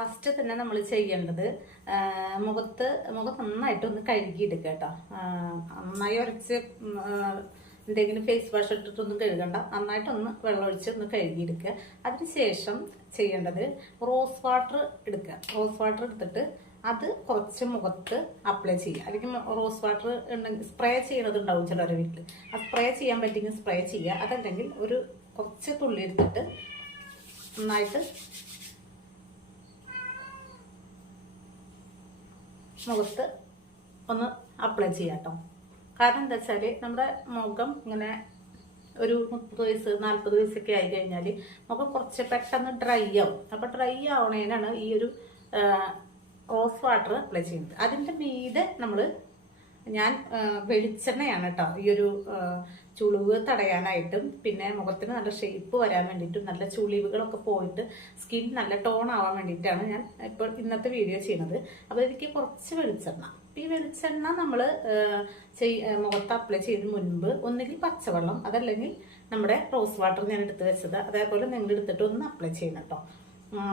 First തന്നെ നമ്മൾ ചെയ്യേണ്ടത് മുഖം നന്നായിട്ടൊന്ന് കഴുകിയെടുക്കുക കേട്ടോ. നന്നായി ഉരച്ച് എന്തെങ്കിലും ഫേസ് വാഷ് ഇട്ടിട്ടൊന്നും കഴുകണ്ട. നന്നായിട്ടൊന്ന് വെള്ളമൊഴിച്ച് ഒന്ന് കഴുകിയെടുക്കുക. അതിനുശേഷം ചെയ്യേണ്ടത് റോസ് വാട്ടർ എടുക്കുക. റോസ് വാട്ടർ എടുത്തിട്ട് അത് കുറച്ച് മുഖത്ത് അപ്ലൈ ചെയ്യുക. അല്ലെങ്കിൽ റോസ് വാട്ടർ ഉണ്ടെങ്കിൽ സ്പ്രേ ചെയ്യണത് ഉണ്ടാവും ചിലവരുടെ വീട്ടിൽ. ആ സ്പ്രേ ചെയ്യാൻ പറ്റുമെങ്കിൽ സ്പ്രേ ചെയ്യുക. അതല്ലെങ്കിൽ ഒരു കുറച്ച് തുള്ളി എടുത്തിട്ട് നന്നായിട്ട് മുഖത്ത് ഒന്ന് അപ്ലൈ ചെയ്യാം കേട്ടോ. കാരണം എന്താ വെച്ചാൽ നമ്മുടെ മുഖം ഇങ്ങനെ ഒരു 30 വയസ്സ് 40 വയസ്സൊക്കെ ആയി കഴിഞ്ഞാൽ മുഖം കുറച്ച് പെട്ടെന്ന് ഡ്രൈ ആവും. അപ്പോൾ ഡ്രൈ ആവണേനാണ് ഈ ഒരു റോസ് വാട്ടർ അപ്ലൈ ചെയ്യുന്നത്. അതിൻ്റെ മീതെ ഞാൻ വെളിച്ചെണ്ണയാണ് കേട്ടോ ഈ ഒരു ചുളിവ് തടയാനായിട്ടും പിന്നെ മുഖത്തിന് നല്ല ഷേപ്പ് വരാൻ വേണ്ടിയിട്ടും നല്ല ചുളിവുകളൊക്കെ പോയിട്ട് സ്കിൻ നല്ല ടോൺ ആവാൻ വേണ്ടിയിട്ടാണ് ഞാൻ ഇപ്പോൾ ഇന്നത്തെ വീഡിയോ ചെയ്യുന്നത്. അപ്പോൾ എനിക്ക് കുറച്ച് വെളിച്ചെണ്ണ, ഈ വെളിച്ചെണ്ണ നമ്മൾ മുഖത്ത് അപ്ലൈ ചെയ്തതിന് മുൻപ് ഒന്നുകിൽ പച്ചവെള്ളം അതല്ലെങ്കിൽ നമ്മുടെ റോസ് വാട്ടർ ഞാൻ എടുത്ത് വെച്ചത് അതേപോലെ നിങ്ങൾ എടുത്തിട്ട് ഒന്ന് അപ്ലൈ ചെയ്യണം കേട്ടോ.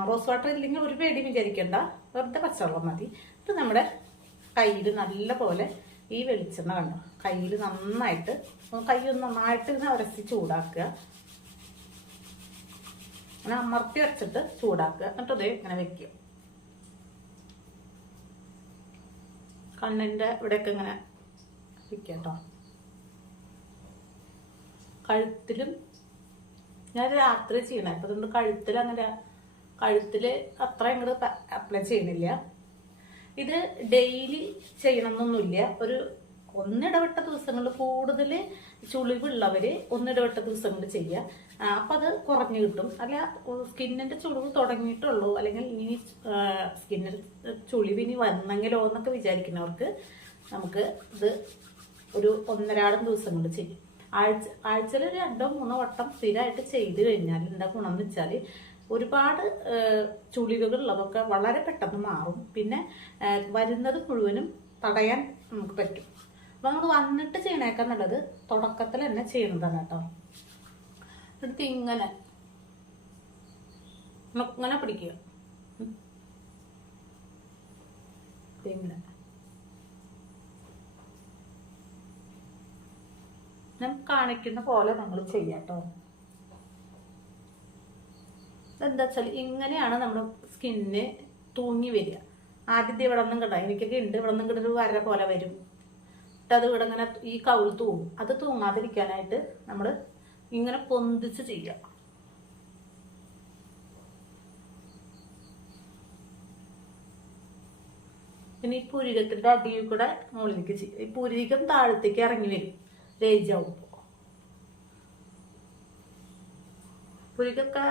റോസ് വാട്ടർ ഇല്ലെങ്കിൽ ഒരു പേടി വിചാരിക്കേണ്ട, വെറുതെ പച്ചവെള്ളം മതി. ഇത് നമ്മുടെ കയ്യിൽ നല്ല പോലെ ഈ വെളിച്ചെണ്ണ കണ്ടോ കയ്യിൽ നന്നായിട്ട് നന്നായിട്ട് ഇങ്ങനെ ഉരച്ച് ചൂടാക്കുക. അങ്ങനെ അമർത്തി വെച്ചിട്ട് ചൂടാക്കുക. എന്നിട്ട് അതേ ഇങ്ങനെ വെക്കുക. കണ്ണിൻ്റെ ഇവിടെയൊക്കെ ഇങ്ങനെ വെക്കുക കേട്ടോ. കഴുത്തിലും ഞാൻ രാത്രി ചെയ്യണേ. അപ്പം അതുകൊണ്ട് കഴുത്തിൽ അത്ര ഇങ്ങോട്ട് അപ്ലൈ ചെയ്യണില്ല. ഇത് ഡെയിലി ചെയ്യണമെന്നൊന്നുമില്ല. ഒരു ഒന്നിടവിട്ട ദിവസങ്ങളിൽ കൂടുതൽ ചുളിവുള്ളവര് ഒന്നിടവിട്ട ദിവസങ്ങളിൽ ചെയ്യുക. അപ്പം അത് കുറഞ്ഞു കിട്ടും. അല്ല സ്കിന്നിൻ്റെ ചുളിവ് തുടങ്ങിയിട്ടുള്ളൂ അല്ലെങ്കിൽ ഇനി സ്കിന്നിൽ ചുളിവ് ഇനി വന്നെങ്കിലോ എന്നൊക്കെ വിചാരിക്കുന്നവർക്ക് നമുക്ക് ഇത് ഒരു 1.5 ദിവസങ്ങളിൽ ചെയ്യും. ആഴ്ചയിൽ 2-3 വട്ടം സ്ഥിരമായിട്ട് ചെയ്ത് കഴിഞ്ഞാൽ എന്താ ഗുണം എന്ന് വെച്ചാൽ ഒരുപാട് ചുളിവുകളുള്ളതൊക്കെ വളരെ പെട്ടെന്ന് മാറും. പിന്നെ വരുന്നത് മുഴുവനും തടയാൻ നമുക്ക് പറ്റും. അപ്പം നമ്മൾ വന്നിട്ട് ചെയ്യണേക്കാൾ നല്ലത് തുടക്കത്തിൽ തന്നെ ചെയ്യുന്നതാണ് കേട്ടോ. എടുത്ത് ഇങ്ങനെ പിടിക്കുക. ഇങ്ങനെ ഞാൻ കാണിക്കുന്ന പോലെ നമ്മൾ ചെയ്യാം കേട്ടോ. എന്താ വെച്ചാൽ ഇങ്ങനെയാണ് നമ്മുടെ സ്കിന്നിന് തൂങ്ങി വരിക. ആദ്യത്തെ ഇവിടെ നിന്നും കിട്ടാം, എനിക്കൊക്കെ ഉണ്ട്, ഇവിടെ നിന്നും കിട്ടൊരു വര പോലെ വരും. എന്നിട്ട് അത് ഇവിടെ ഇങ്ങനെ ഈ കവിൾ തൂങ്ങും. അത് തൂങ്ങാതിരിക്കാനായിട്ട് നമ്മൾ ഇങ്ങനെ പൊന്തിച്ച് ചെയ്യുക. പിന്നെ ഈ പുരികത്തിന്റെ അടിയിൽ കൂടെ മുകളിലേക്ക് ചെയ്യും. ഈ പുരികം താഴത്തേക്ക് ഇറങ്ങി വരും രേജാവുമ്പോൾ. പുരികൊക്കെ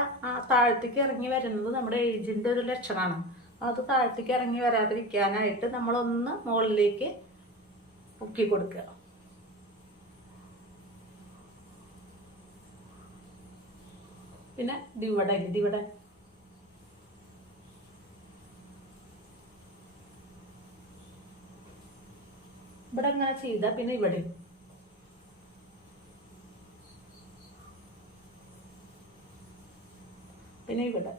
താഴത്തേക്ക് ഇറങ്ങി വരുന്നത് നമ്മുടെ ഏജിന്റെ ഒരു ലക്ഷണമാണ്. അത് താഴത്തേക്ക് ഇറങ്ങി വരാതിരിക്കാനായിട്ട് നമ്മളൊന്ന് മുകളിലേക്ക് പൊക്കി കൊടുക്കുക. പിന്നെ ഇവിടെ ഇവിടെ ഇങ്ങനെ ചെയ്ത പിന്നെ ഇവിടെ ഇവിടെ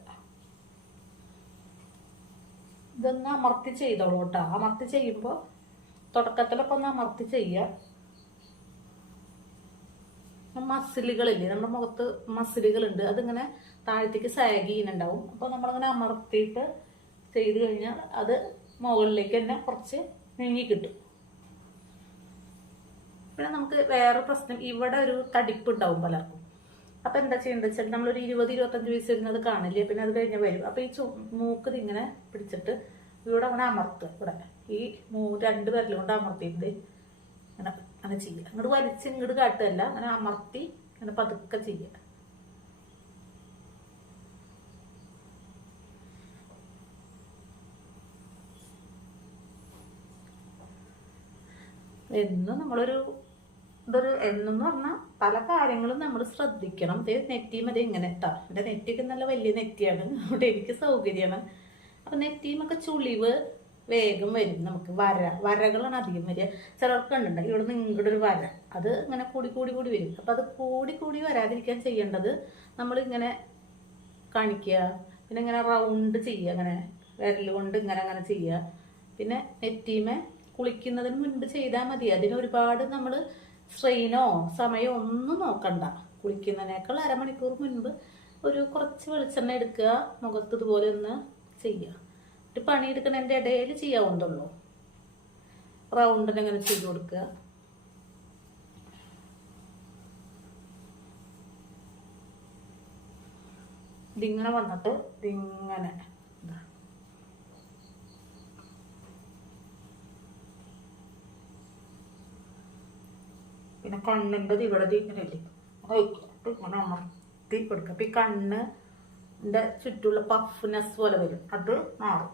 ഇതൊന്ന് അമർത്തി ചെയ്തോളൂ കേട്ടോ. അമർത്തി ചെയ്യുമ്പോൾ തുടക്കത്തിലൊക്കെ ഒന്ന് അമർത്തി ചെയ്യുക. മസിലുകളില്ലേ നമ്മുടെ മുഖത്ത് മസിലുകളുണ്ട്, അതിങ്ങനെ താഴത്തേക്ക് സാഗ് ചെയ്യുന്നുണ്ടാവും. അപ്പോൾ നമ്മളിങ്ങനെ അമർത്തിയിട്ട് ചെയ്ത് കഴിഞ്ഞാൽ അത് മുകളിലേക്ക് തന്നെ കുറച്ച് നീങ്ങി കിട്ടും. പിന്നെ നമുക്ക് വേറെ പ്രശ്നം, ഇവിടെ ഒരു തടിപ്പ് ഉണ്ടാവും പലർക്കും. അപ്പം എന്താ ചെയ്യേണ്ടത് വെച്ചാൽ നമ്മളൊരു 20-25 വയസ്സ് വരുന്നത് കാണില്ല. പിന്നെ അത് കഴിഞ്ഞാൽ വരും. അപ്പം ഈ മൂക്ക് ഇങ്ങനെ പിടിച്ചിട്ട് ഇവിടെ അങ്ങനെ അമർത്തുക. ഇവിടെ ഈ 2 വിരലും കൊണ്ട് അമർത്തിയിട്ട് അങ്ങനെ ചെയ്യുക. അങ്ങോട്ട് വലിച്ച് ഇങ്ങോട്ട് കാട്ടുകയല്ല, അങ്ങനെ അമർത്തി അങ്ങനെ പതുക്കെ ചെയ്യുക. എന്നും നമ്മളൊരു എന്നെന്ന് പറഞ്ഞാൽ പല കാര്യങ്ങളും നമ്മൾ ശ്രദ്ധിക്കണം. നെറ്റിമതി ഇങ്ങനെ ഇട്ടാ. എൻ്റെ നെറ്റിയൊക്കെ നല്ല വലിയ നെറ്റിയാണ്, അതുകൊണ്ട് എനിക്ക് സൗകര്യമാണ്. അപ്പം നെറ്റിയുമൊക്കെ ചുളിവ് വേഗം വരും. നമുക്ക് വരകളാണ് അധികം വരിക. ചിലർക്ക് കണ്ടിട്ടുണ്ട് ഇവിടെ നിന്ന് ഇങ്ങോട്ട് ഒരു വര, അത് ഇങ്ങനെ കൂടി വരും. അപ്പം അത് കൂടി വരാതിരിക്കാൻ ചെയ്യേണ്ടത് നമ്മളിങ്ങനെ കാണിക്കുക. പിന്നെ ഇങ്ങനെ റൗണ്ട് ചെയ്യുക. അങ്ങനെ വിരൽ കൊണ്ട് ഇങ്ങനെ അങ്ങനെ ചെയ്യുക. പിന്നെ നെറ്റീമെ കുളിക്കുന്നതിന് മുൻപ് ചെയ്താൽ മതി. അതിന് ഒരുപാട് നമ്മൾ സ്ട്രെയിനോ സമയമോ ഒന്നും നോക്കണ്ട. കുളിക്കുന്നതിനേക്കാൾ അരമണിക്കൂർ മുൻപ് ഒരു കുറച്ച് വെളിച്ചെണ്ണ എടുക്കുക, മുഖത്ത് ഇതുപോലെ ഒന്ന് ചെയ്യുക. ഒരു പണിയെടുക്കുന്നതിൻ്റെ ഇടയിൽ ചെയ്യാവുന്നുള്ളൂ. റൗണ്ടിന് ഇങ്ങനെ ചെയ്ത് കൊടുക്കുക. ഇതിങ്ങനെ വന്നിട്ട് ഇതിങ്ങനെ പിന്നെ കണ്ണിൻ്റെ ഇവിടെ ഇങ്ങനെ ഇല്ലേ, ഇങ്ങനെ അമർത്തി കൊടുക്കുക. അപ്പം ഈ കണ്ണിൻ്റെ ചുറ്റുള്ള പഫ്നെസ് പോലെ വരും, അത് മാറും.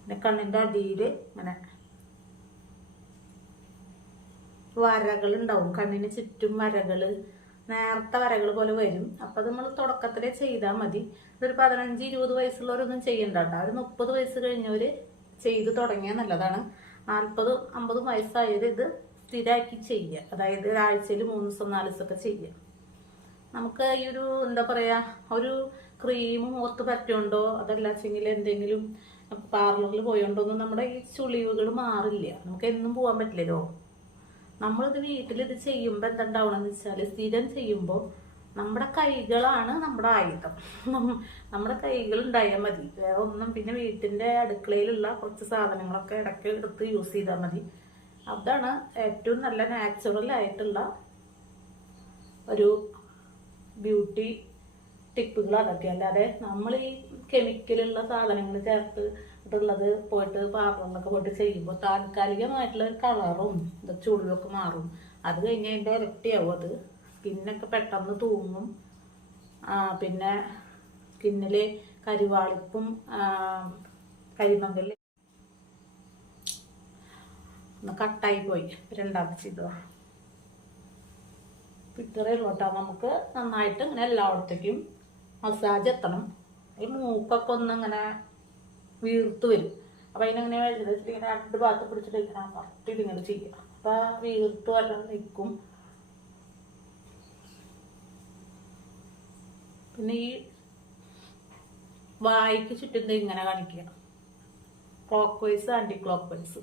പിന്നെ കണ്ണിൻ്റെ അടിയിൽ ഇങ്ങനെ വരകൾ ഉണ്ടാവും, കണ്ണിന് ചുറ്റും വരകൾ, നേർത്ത വരകൾ പോലെ വരും. അപ്പം അത് നമ്മൾ തുടക്കത്തിലേ ചെയ്താൽ മതി. ഇതൊരു 15-20 വയസ്സുള്ളവരൊന്നും ചെയ്യണ്ട കേട്ടോ. ഒരു 30 വയസ്സ് കഴിഞ്ഞവർ ചെയ്ത് തുടങ്ങിയാൽ നല്ലതാണ്. 40-50 വയസ്സായത് ഇത് സ്ഥിരമാക്കി ചെയ്യുക. അതായത് ഒരാഴ്ചയിൽ 3 ദിവസം 4 ദിവസമൊക്കെ ചെയ്യുക. നമുക്ക് ഈ ഒരു എന്താ പറയുക, ഒരു ക്രീമും മുഖത്ത് പറ്റുണ്ടോ അതല്ല വെച്ചെങ്കിൽ എന്തെങ്കിലും പാർലറിൽ പോയോണ്ടോന്നും നമ്മുടെ ഈ ചുളിവുകൾ മാറില്ല. നമുക്ക് എന്നും പോകാൻ പറ്റില്ലല്ലോ. നമ്മളിത് വീട്ടിലിത് ചെയ്യുമ്പോൾ എന്തുണ്ടാവണമെന്ന് വെച്ചാൽ, സ്ഥിരം ചെയ്യുമ്പോൾ നമ്മുടെ കൈകളാണ് നമ്മുടെ ആയുധം. നമ്മുടെ കൈകൾ ഉണ്ടായാൽ മതി, വേറെ ഒന്നും. പിന്നെ വീട്ടിൻ്റെ അടുക്കളയിലുള്ള കുറച്ച് സാധനങ്ങളൊക്കെ ഇടയ്ക്ക് എടുത്ത് യൂസ് ചെയ്താൽ മതി. അതാണ് ഏറ്റവും നല്ല നാച്ചുറൽ ആയിട്ടുള്ള ഒരു ബ്യൂട്ടി ടിപ്പുകൾ അതൊക്കെ. അല്ലാതെ നമ്മൾ ഈ കെമിക്കലുള്ള സാധനങ്ങൾ ചേർത്ത് ഇട്ടുള്ളത് പോയിട്ട് പാർലറിലൊക്കെ പോയിട്ട് ചെയ്യുമ്പോൾ താൽക്കാലികമായിട്ടുള്ള ഒരു കളറും ചുളിവൊക്കെ മാറും. അത് കഴിഞ്ഞ് അതിൻ്റെ ഇരട്ടിയാവും. അത് സ്കിന്നൊക്കെ പെട്ടെന്ന് തൂങ്ങും. പിന്നെ സ്കിന്നിൽ കരിവാളിപ്പും കരിമങ്കല് ഒന്ന് കട്ടായി പോയി. രണ്ടാമത്തെ ചെയ്തോ ഇത്രയുള്ളൂ കേട്ടോ. നമുക്ക് നന്നായിട്ട് ഇങ്ങനെ എല്ലായിടത്തേക്കും മസാജ് എത്തണം. ഈ മൂക്കൊക്കെ ഒന്ന് ഇങ്ങനെ വീർത്ത് വരും. അപ്പം അതിനെങ്ങനെ വെച്ചിട്ട് ഇങ്ങനെ 2 ഭാഗത്ത് പിടിച്ചിട്ട് ഇങ്ങനെ മറട്ടിട്ട് ഇങ്ങനെ ചെയ്യുക. അപ്പം വീർത്ത് വല്ല നിൽക്കും. പിന്നെ ഈ വായിക്ക് ചുറ്റും ഇങ്ങനെ കാണിക്കുക, clockwise anticlockwise.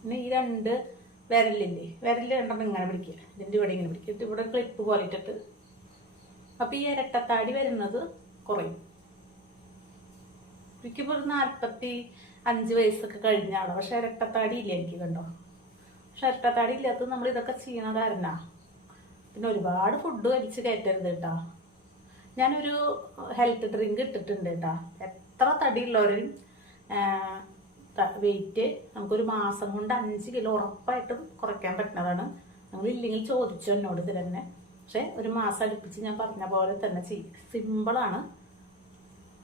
പിന്നെ ഈ 2 വിരലില്ലേ, വിരൽ 2 ഇങ്ങനെ പിടിക്കുക, ഇതിൻ്റെ ഇവിടെ ഇങ്ങനെ പിടിക്കുക, ഇവിടെ ക്ലിപ്പ് പോലെ ഇട്ടിട്ട്. അപ്പം ഈ ഇരട്ടത്താടി വരുന്നത് കുറയും. എനിക്കിപ്പോൾ ഒരു 45 വയസ്സൊക്കെ കഴിഞ്ഞ ആളാണ്. പക്ഷെ ഇരട്ടത്താടി ഇല്ല എനിക്ക്, കണ്ടോ. പക്ഷെ ഇരട്ടത്താടി ഇല്ലാത്തത് നമ്മൾ ഇതൊക്കെ ചെയ്യണ കാരണ. പിന്നെ ഒരുപാട് ഫുഡ് വലിച്ച് കയറ്റരുത് കേട്ടോ. ഞാനൊരു ഹെൽത്ത് ഡ്രിങ്ക് ഇട്ടിട്ടുണ്ട് കേട്ടോ. എത്ര തടിയുള്ളവരും വെയിറ്റ് നമുക്കൊരു മാസം കൊണ്ട് 5 കിലോ ഉറപ്പായിട്ടും കുറയ്ക്കാൻ പറ്റുന്നതാണ്. നിങ്ങളില്ലെങ്കിൽ ചോദിച്ചു എന്നോട് ഇതിൽ തന്നെ. പക്ഷെ ഒരു മാസം അടുപ്പിച്ച് ഞാൻ പറഞ്ഞ പോലെ തന്നെ ചെയ്യും. സിമ്പിളാണ്.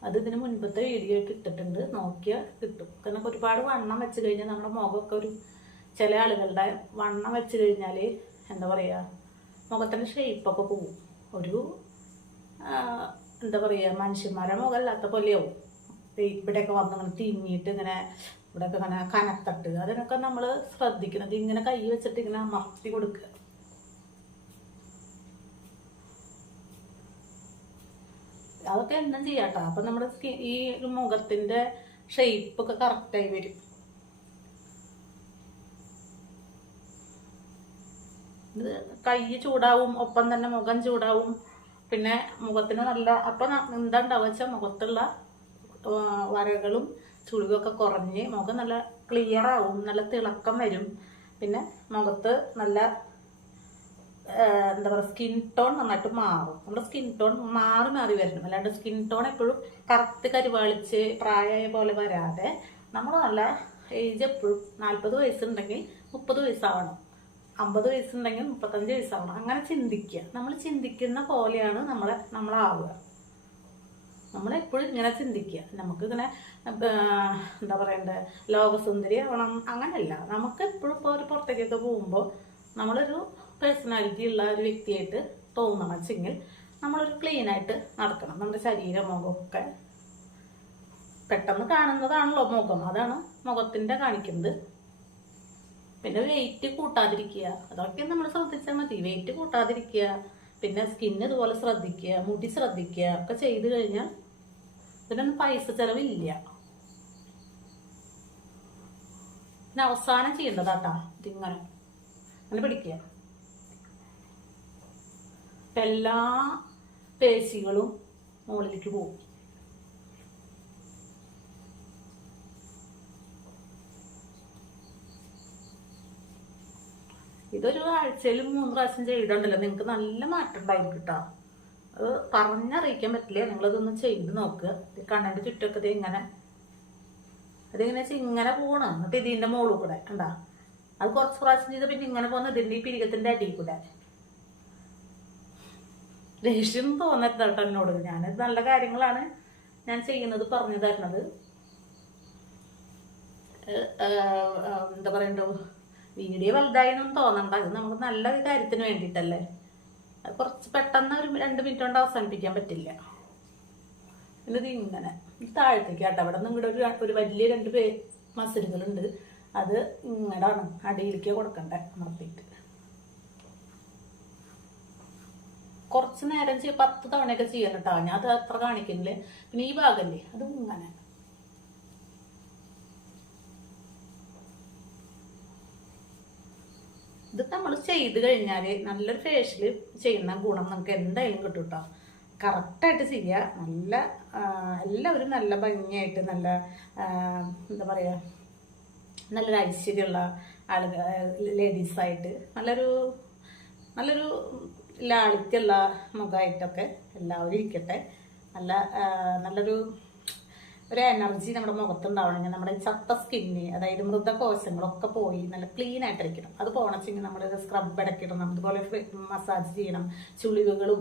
അത് ഇതിന് മുൻപത്തെ വീഡിയോ ഒക്കെ ഇട്ടിട്ടുണ്ട്, നോക്കിയാൽ കിട്ടും. കാരണം ഒരുപാട് വണ്ണം വെച്ച് കഴിഞ്ഞാൽ നമ്മുടെ മുഖമൊക്കെ ചില ആളുകളുടെ വണ്ണം വെച്ച് കഴിഞ്ഞാൽ എന്താ പറയുക, മുഖത്തിൻ്റെ ഷേപ്പൊക്കെ പോവും. ഒരു എന്താ പറയുക, മനുഷ്യന്മാരുടെ മുഖം അല്ലാത്ത പോലെയാവും. ഇവിടെയൊക്കെ വന്ന് ഇങ്ങനെ തിങ്ങിയിട്ട് ഇങ്ങനെ ഇവിടെയൊക്കെ ഇങ്ങനെ കനത്തട്ട്, അതിനൊക്കെ നമ്മൾ ശ്രദ്ധിക്കുന്നത്. ഇങ്ങനെ കൈ വെച്ചിട്ട് ഇങ്ങനെ അമർത്തി കൊടുക്കുക. അതൊക്കെ എന്നും ചെയ്യാട്ടോ. അപ്പം നമ്മുടെ ഈ ഒരു മുഖത്തിൻ്റെ ഷേപ്പൊക്കെ കറക്റ്റായി വരും. ഇത് കൈ ചൂടാവും, ഒപ്പം തന്നെ മുഖം ചൂടാവും. പിന്നെ മുഖത്തിന് നല്ല, അപ്പം എന്താ ഉണ്ടാവുക വെച്ചാൽ മുഖത്തുള്ള വരകളും ചുളിവൊക്കെ കുറഞ്ഞ് മുഖം നല്ല ക്ലിയർ ആവും, നല്ല തിളക്കം വരും. പിന്നെ മുഖത്ത് നല്ല എന്താ പറയുക, സ്കിൻ ടോൺ നന്നായിട്ട് മാറും. നമ്മുടെ സ്കിൻ ടോൺ മാറി മാറി വരണം. അല്ലാണ്ട് സ്കിൻ ടോൺ എപ്പോഴും കറുത്ത് കരിവാളിച്ച് പ്രായമായ പോലെ വരാതെ നമ്മൾ നല്ല ഏജ് എപ്പോഴും 40 വയസ്സുണ്ടെങ്കിൽ 30 വയസ്സാവണം, 50 വയസ്സുണ്ടെങ്കിൽ 35 വയസ്സാവണം. അങ്ങനെ ചിന്തിക്കുക. നമ്മൾ ചിന്തിക്കുന്ന പോലെയാണ് നമ്മളാവുക. നമ്മളെപ്പോഴും ഇങ്ങനെ ചിന്തിക്കുക. നമുക്കിങ്ങനെ എന്താ പറയണ്ടേ, ലോകസുന്ദരി ആവണം അങ്ങനെയല്ല. നമുക്ക് എപ്പോഴും ഇപ്പോൾ ഒരു പുറത്തേക്കൊക്കെ പോകുമ്പോൾ നമ്മളൊരു പേഴ്സണാലിറ്റി ഉള്ള ഒരു വ്യക്തിയായിട്ട് തോന്നണം വെച്ചെങ്കിൽ നമ്മളൊരു ക്ലീനായിട്ട് നടക്കണം. നമ്മുടെ ശരീരം മുഖമൊക്കെ പെട്ടെന്ന് കാണുന്നതാണല്ലോ മുഖം, അതാണ് മുഖത്തിൻ്റെ കാണിക്കുന്നത്. പിന്നെ വെയിറ്റ് കൂട്ടാതിരിക്കുക, അതൊക്കെ നമ്മൾ ശ്രദ്ധിച്ചാൽ മതി. വെയിറ്റ് കൂട്ടാതിരിക്കുക, പിന്നെ സ്കിന്ന് ഇതുപോലെ ശ്രദ്ധിക്കുക, മുടി ശ്രദ്ധിക്കുക, ഒക്കെ ചെയ്ത് കഴിഞ്ഞാൽ ഇതിനൊന്നും പൈസ ചെലവില്ല. പിന്നെ അവസാനം ചെയ്യേണ്ടതാട്ടാ ഇതിങ്ങനെ അങ്ങനെ പിടിക്കുക. എല്ലാ പേശികളും മുകളിലേക്ക് പോകും. ഇതൊരു ആഴ്ചയിൽ 3 പ്രാവശ്യം ചെയ്തിട്ടുണ്ടല്ലോ, നിങ്ങൾക്ക് നല്ല മാറ്റം ഉണ്ടായിരിക്കും കേട്ടോ. അത് പറഞ്ഞറിയിക്കാൻ പറ്റില്ല. നിങ്ങളിതൊന്ന് ചെയ്ത് നോക്കുക. കണ്ണിന്റെ ചുറ്റൊക്കെ ഇങ്ങനെ അതിങ്ങനെ വെച്ചാൽ ഇങ്ങനെ പോകണം. എന്നിട്ട് ഇതിന്റെ മുകളിൽ കൂടെ കണ്ടാ അത് കുറച്ച് പ്രാവശ്യം ചെയ്ത പിന്നെ ഇങ്ങനെ പോകുന്ന ഇതിന്റെ ഈ പിരികത്തിന്റെ അടിയിൽ കൂടെ. ദേഷ്യം തോന്നരുത് കേട്ടോ എന്നോട്. ഞാനത് നല്ല കാര്യങ്ങളാണ് ഞാൻ ചെയ്യുന്നത്, പറഞ്ഞു തരുന്നത്. എന്താ പറയണ്ടോ, വീഡിയോ വലുതായെന്നും തോന്നണ്ട. അത് നമുക്ക് നല്ല കാര്യത്തിന് വേണ്ടിയിട്ടല്ലേ. അത് കുറച്ച് പെട്ടെന്ന് ഒരു 2 മിനിറ്റ് കൊണ്ട് അവസാനിപ്പിക്കാൻ പറ്റില്ല. എന്നിട്ട് ഇങ്ങനെ താഴത്തേക്ക് കേട്ടോ. അവിടെ നിന്ന് ഇങ്ങോട്ട് ഒരു വലിയ 2 മസിലുകളുണ്ട്. അത് ഇങ്ങടാണ് അടിയിലേക്ക് കൊടുക്കണ്ടേ, അമർത്തിയിട്ട് കുറച്ച് നേരം 10 തവണയൊക്കെ ചെയ്യണം കേട്ടോ. ഞാൻ അത് അത്ര കാണിക്കുന്നില്ലേ. പിന്നെ ഈ ഭാഗല്ലേ അത് ഇങ്ങനെ ഇത് നമ്മൾ ചെയ്ത് കഴിഞ്ഞാല് നല്ലൊരു ഫേഷ്യല് ചെയ്യുന്ന ഗുണം നമുക്ക് എന്തായാലും കിട്ടും കേട്ടോ. കറക്റ്റായിട്ട് ചെയ്യുക. നല്ല എല്ലാവരും നല്ല ഭംഗിയായിട്ട്, നല്ല എന്താ പറയുക, നല്ലൊരു ഐശ്വര്യമുള്ള ആളുകൾ, ലേഡീസായിട്ട് നല്ലൊരു ലാളിത്യമുള്ള മുഖമായിട്ടൊക്കെ എല്ലാവരും ഇരിക്കട്ടെ. നല്ലൊരു എനർജി നമ്മുടെ മുഖത്തുണ്ടാവണമെങ്കിൽ നമ്മുടെ ചത്ത സ്കിന്ന്, അതായത് മൃതകോശങ്ങളൊക്കെ പോയി നല്ല ക്ലീൻ ആയിട്ടിരിക്കണം. അത് പോകണമെങ്കിൽ നമ്മൾ സ്ക്രബ് ഇടയ്ക്കിടണം, അതുപോലെ മസാജ് ചെയ്യണം. ചുളിവുകളും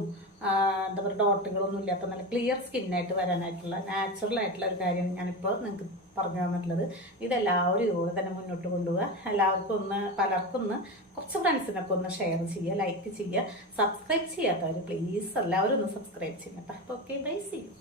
എന്താ പറയുക ഡോട്ടുകളൊന്നും ഇല്ലാത്ത നല്ല ക്ലിയർ സ്കിന്നായിട്ട് വരാനായിട്ടുള്ള നാച്ചുറൽ ആയിട്ടുള്ള ഒരു കാര്യമാണ് ഞാനിപ്പോൾ നിങ്ങൾക്ക് പറഞ്ഞു തന്നിട്ടുള്ളത്. ഇതെല്ലാവരും ഇതുപോലെ തന്നെ മുന്നോട്ട് കൊണ്ടുപോവുക. എല്ലാവർക്കും പലർക്കും കുറച്ച് ഫ്രണ്ട്സിനൊക്കെ ഷെയർ ചെയ്യുക, ലൈക്ക് ചെയ്യുക. സബ്സ്ക്രൈബ് ചെയ്യാത്തവർ പ്ലീസ് എല്ലാവരും സബ്സ്ക്രൈബ് ചെയ്യണം. അപ്പോൾ ഓക്കെ, ബൈ, സീ യു.